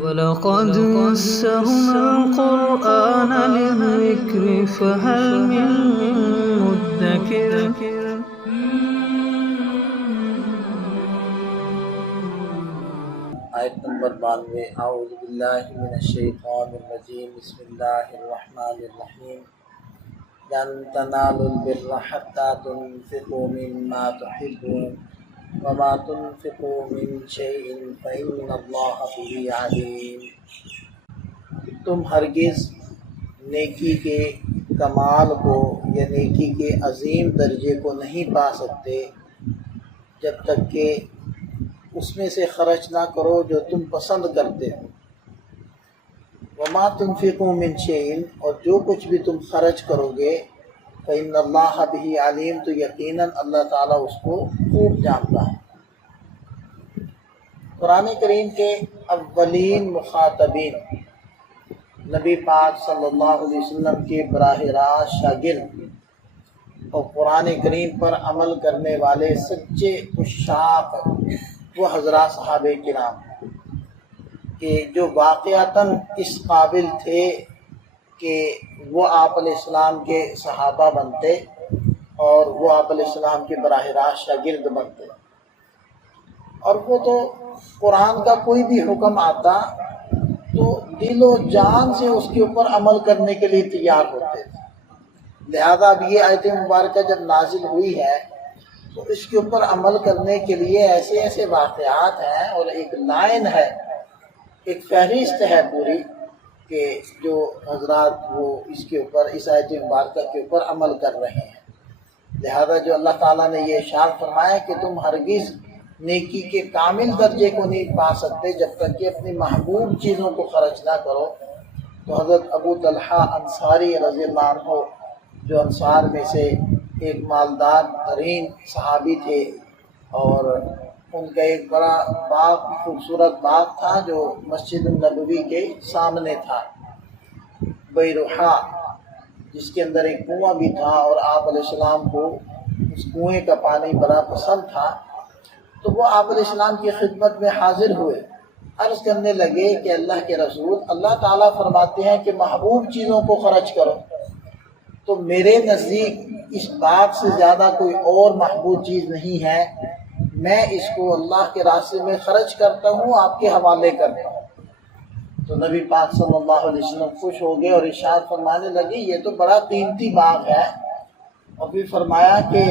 وَلَقَدْ يَسَّرْنَا الْقُرْآنَ لِلذِّكْرِ فَهَلْ مِن مُّدَّكِرٍ آیت نمبر 92۔ اعوذ باللہ من الشیطان الرجیم، بسم اللہ الرحمن الرحیم۔ لن تنالوا البر حتى تنفقوا مما تحبون وما تنفقوا من شيء فإن الله به علیم۔ تم ہرگز نیکی کے کمال کو یا نیکی کے عظیم درجے کو نہیں پا سکتے جب تک کہ اس میں سے خرچ نہ کرو جو تم پسند کرتے ہو۔ وما تنفقوا من شيء، اور جو کچھ بھی تم خرچ کرو گے، فإن اللہ به علیم، تو یقیناً اللہ تعالیٰ اس کو خوب جانتا ہے۔ قرآن کریم کے اولین مخاطبین نبی پاک صلی اللہ علیہ وسلم کے براہ راست شاگرد اور قرآن کریم پر عمل کرنے والے سچے عشاق وہ حضرات صحابہ کرام کہ جو واقعتاً اس قابل تھے کہ وہ آپ علیہ السلام کے صحابہ بنتے اور وہ آپ علیہ السلام کے براہ راست شاگرد بنتے، اور وہ تو قرآن کا کوئی بھی حکم آتا تو دل و جان سے اس کے اوپر عمل کرنے کے لیے تیار ہوتے تھے۔ لہذا اب یہ آیت مبارکہ جب نازل ہوئی ہے تو اس کے اوپر عمل کرنے کے لیے ایسے ایسے واقعات ہیں اور ایک لائن ہے، ایک فہرست ہے پوری کہ جو حضرات وہ اس کے اوپر اس آیت مبارکہ کے اوپر عمل کر رہے ہیں۔ لہذا جو اللہ تعالیٰ نے یہ ارشاد فرمایا کہ تم ہرگز نیکی کے کامل درجے کو نہیں پا سکتے جب تک کہ اپنی محبوب چیزوں کو خرچ نہ کرو، تو حضرت ابو طلحہ انصاری رضی اللہ عنہ جو انصار میں سے ایک مالدار ترین صحابی تھے، اور ان کا ایک بڑا باغ، خوبصورت باغ تھا جو مسجد النبوی کے سامنے تھا، بیروحا، جس کے اندر ایک کنواں بھی تھا، اور آپ علیہ السلام کو اس کنویں کا پانی بڑا پسند تھا۔ تو وہ آپ علیہ السلام کی خدمت میں حاضر ہوئے، عرض کرنے لگے کہ اللہ کے رسول، اللہ تعالیٰ فرماتے ہیں کہ محبوب چیزوں کو خرچ کرو، تو میرے نزدیک اس باغ سے زیادہ کوئی اور محبوب چیز نہیں ہے، میں اس کو اللہ کے راستے میں خرچ کرتا ہوں، آپ کے حوالے کرتا ہوں۔ تو نبی پاک صلی اللہ علیہ وسلم خوش ہو گئے اور ارشاد فرمانے لگے یہ تو بڑا قیمتی باغ ہے، اور پھر فرمایا کہ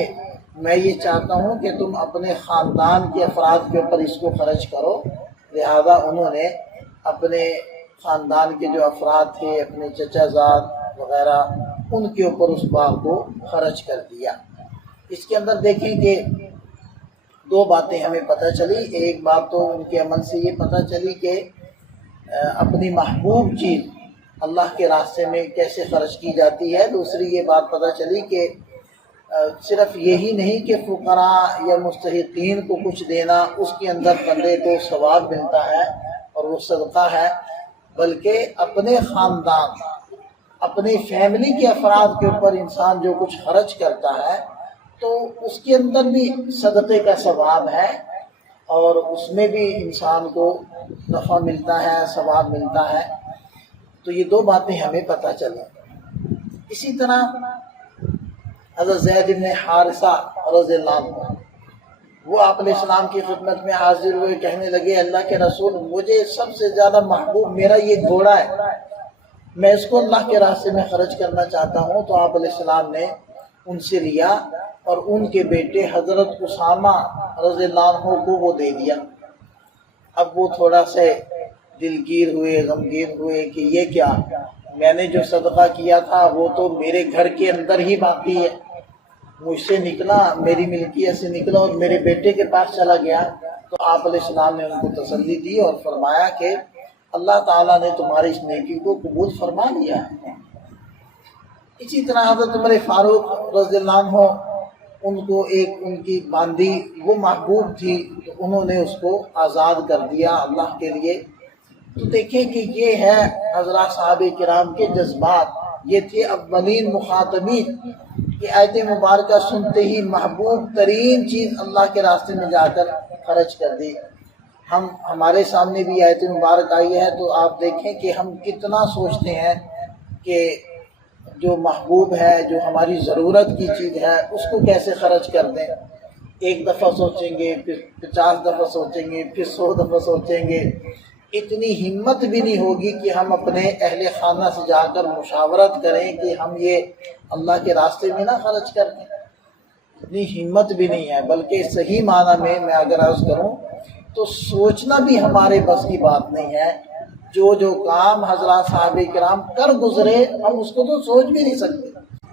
میں یہ چاہتا ہوں کہ تم اپنے خاندان کے افراد کے اوپر اس کو خرچ کرو۔ لہذا انہوں نے اپنے خاندان کے جو افراد تھے، اپنے چچا زاد وغیرہ، ان کے اوپر اس باغ کو خرچ کر دیا۔ اس کے اندر دیکھیں کہ دو باتیں ہمیں پتہ چلی۔ ایک بات تو ان کے عمل سے یہ پتہ چلی کہ اپنی محبوب چیز اللہ کے راستے میں کیسے خرچ کی جاتی ہے۔ دوسری یہ بات پتہ چلی کہ صرف یہی نہیں کہ فقراء یا مستحقین کو کچھ دینا، اس کے اندر بندے کو ثواب ملتا ہے اور وہ صدقہ ہے، بلکہ اپنے خاندان، اپنی فیملی کے افراد کے اوپر انسان جو کچھ خرچ کرتا ہے تو اس کے اندر بھی صدقے کا ثواب ہے، اور اس میں بھی انسان کو نفع ملتا ہے، ثواب ملتا ہے۔ تو یہ دو باتیں ہمیں پتہ چلیں۔ اسی طرح حضرت زید بن حارثہ رضی اللہ عنہ وہ آپ علیہ السلام کی خدمت میں حاضر ہوئے، کہنے لگے اللہ کے رسول، مجھے سب سے زیادہ محبوب میرا یہ گھوڑا ہے، میں اس کو اللہ کے راستے میں خرچ کرنا چاہتا ہوں۔ تو آپ علیہ السلام نے ان سے لیا اور ان کے بیٹے حضرت اسامہ رضی اللہ عنہ کو وہ دے دیا۔ اب وہ تھوڑا سے دلگیر ہوئے، غمگین ہوئے کہ یہ کیا، میں نے جو صدقہ کیا تھا وہ تو میرے گھر کے اندر ہی باقی ہے، مجھ سے نکلا، میری ملکیت سے نکلا اور میرے بیٹے کے پاس چلا گیا۔ تو آپ علیہ السلام نے ان کو تسلی دی اور فرمایا کہ اللہ تعالیٰ نے تمہاری اس نیکی کو قبول فرما لیا ہے۔ اسی طرح حضرت عمر فاروق رضی اللہ عنہ، ان کو ایک ان کی باندی وہ محبوب تھی تو انہوں نے اس کو آزاد کر دیا اللہ کے لیے۔ تو دیکھیں کہ یہ ہے حضرات صحابہ کرام کے جذبات، یہ تھے اولین مخاطبین کہ آیت مبارکہ سنتے ہی محبوب ترین چیز اللہ کے راستے میں جا کر خرچ کر دی۔ ہمارے سامنے بھی آیت مبارک آئی ہے تو آپ دیکھیں کہ ہم کتنا سوچتے ہیں کہ جو محبوب ہے، جو ہماری ضرورت کی چیز ہے، اس کو کیسے خرچ کر دیں۔ ایک دفعہ سوچیں گے، پھر 50 دفعہ سوچیں گے، پھر 100 دفعہ سوچیں گے۔ اتنی ہمت بھی نہیں ہوگی کہ ہم اپنے اہل خانہ سے جا کر مشاورت کریں کہ ہم یہ اللہ کے راستے میں نہ خرچ کر دیں۔ اتنی ہمت بھی نہیں ہے، بلکہ صحیح معنی میں اگر عرض کروں تو سوچنا بھی ہمارے بس کی بات نہیں ہے۔ جو کام حضرات صحابہ کرام کر گزرے، ہم اس کو تو سوچ بھی نہیں سکتے۔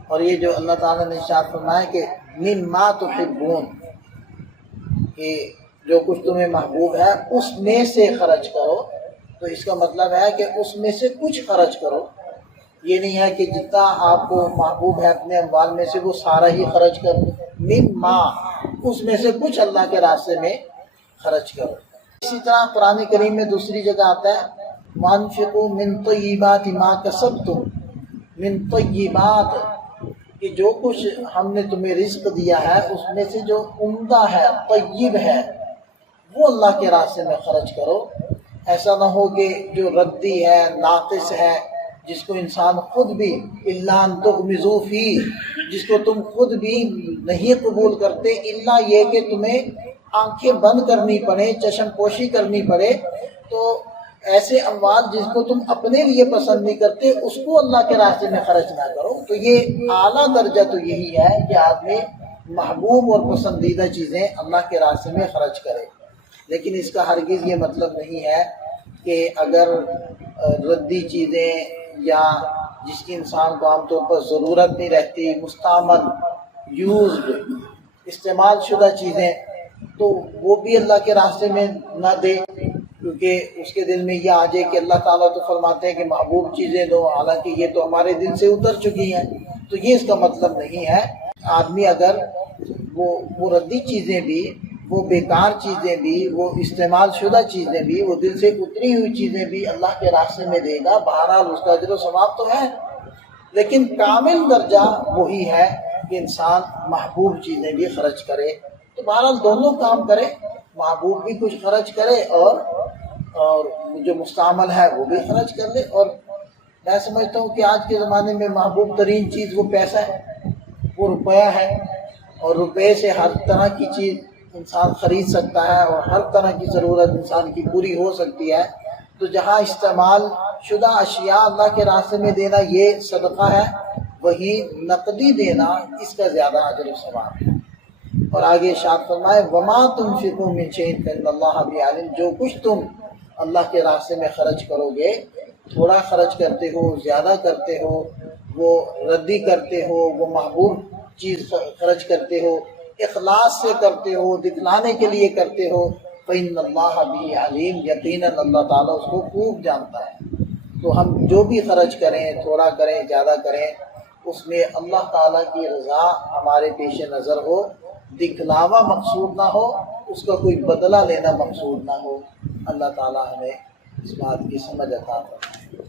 اور یہ جو اللہ تعالیٰ نے ارشاد فرمایا کہ مما تحبون، کہ جو کچھ تمہیں محبوب ہے اس میں سے خرچ کرو، تو اس کا مطلب ہے کہ اس میں سے کچھ خرچ کرو۔ یہ نہیں ہے کہ جتنا آپ کو محبوب ہے اپنے اموال میں سے وہ سارا ہی خرچ کرو، مما، اس میں سے کچھ اللہ کے راستے میں خرچ کرو۔ اسی طرح قرآن کریم میں دوسری جگہ آتا ہے وَأَنفِقُوا مِن طَيِّبَاتِ مَا كَسَبْتُم، من طیبات، کہ جو کچھ ہم نے تمہیں رزق دیا ہے اس میں سے جو عمدہ ہے، طیب ہے، وہ اللہ کے راستے میں خرچ کرو۔ ایسا نہ ہو کہ جو ردی ہے، ناقص ہے، جس کو انسان خود بھی الا ان تغمضوا فیہ، جس کو تم خود بھی نہیں قبول کرتے، الا یہ کہ تمہیں آنکھیں بند کرنی پڑے، چشم پوشی کرنی پڑے، تو ایسے اموال جس کو تم اپنے لیے پسند نہیں کرتے اس کو اللہ کے راستے میں خرچ نہ کرو۔ تو یہ اعلیٰ درجہ تو یہی ہے کہ آدمی محبوب اور پسندیدہ چیزیں اللہ کے راستے میں خرچ کرے، لیکن اس کا ہرگز یہ مطلب نہیں ہے کہ اگر ردی چیزیں یا جس کی انسان کو عام طور پر ضرورت نہیں رہتی، مستعمل، یوزڈ، استعمال شدہ چیزیں، تو وہ بھی اللہ کے راستے میں نہ دے، کیونکہ اس کے دل میں یہ آ جائے کہ اللہ تعالیٰ تو فرماتے ہیں کہ محبوب چیزیں دو، حالانکہ یہ تو ہمارے دل سے اتر چکی ہیں۔ تو یہ اس کا مطلب نہیں ہے۔ آدمی اگر وہ ردی چیزیں بھی، وہ بیکار چیزیں بھی، وہ استعمال شدہ چیزیں بھی، وہ دل سے اتری ہوئی چیزیں بھی اللہ کے راستے میں دے گا، بہرحال اس کا اجر و ثواب تو ہے، لیکن کامل درجہ وہی ہے کہ انسان محبوب چیزیں بھی خرچ کرے۔ تو بہرحال دونوں کام کرے، محبوب بھی کچھ خرچ کرے اور جو مستعمل ہے وہ بھی خرچ کر لے۔ اور میں سمجھتا ہوں کہ آج کے زمانے میں محبوب ترین چیز وہ پیسہ ہے، وہ روپیہ ہے، اور روپے سے ہر طرح کی چیز انسان خرید سکتا ہے اور ہر طرح کی ضرورت انسان کی پوری ہو سکتی ہے۔ تو جہاں استعمال شدہ اشیاء اللہ کے راستے میں دینا یہ صدقہ ہے، وہی نقدی دینا اس کا زیادہ اجر و ثواب ہے۔ اور آگے ارشاد فرمائے وَمَا تُنْفِقُوا مِنْ شَيْءٍ فَإِنَّ اللَّهَ بِهِ عَلِيمٌ، جو کچھ تم اللہ کے راستے میں خرچ کرو گے، تھوڑا خرچ کرتے ہو، زیادہ کرتے ہو، وہ ردی کرتے ہو، وہ محبوب چیز خرچ کرتے ہو، اخلاص سے کرتے ہو، دکھلانے کے لیے کرتے ہو، فَإِنَّ اللَّهَ بِهِ عَلِيمٌ، یقیناً اللہ تعالیٰ اس کو خوب جانتا ہے۔ تو ہم جو بھی خرچ کریں، تھوڑا کریں، زیادہ کریں، اس میں اللہ تعالیٰ کی رضا ہمارے پیش نظر ہو، دکھلاوا مقصود نہ ہو، اس کا کوئی بدلہ لینا مقصود نہ ہو۔ اللہ تعالیٰ ہمیں اس بات کی سمجھ عطا فرمائے۔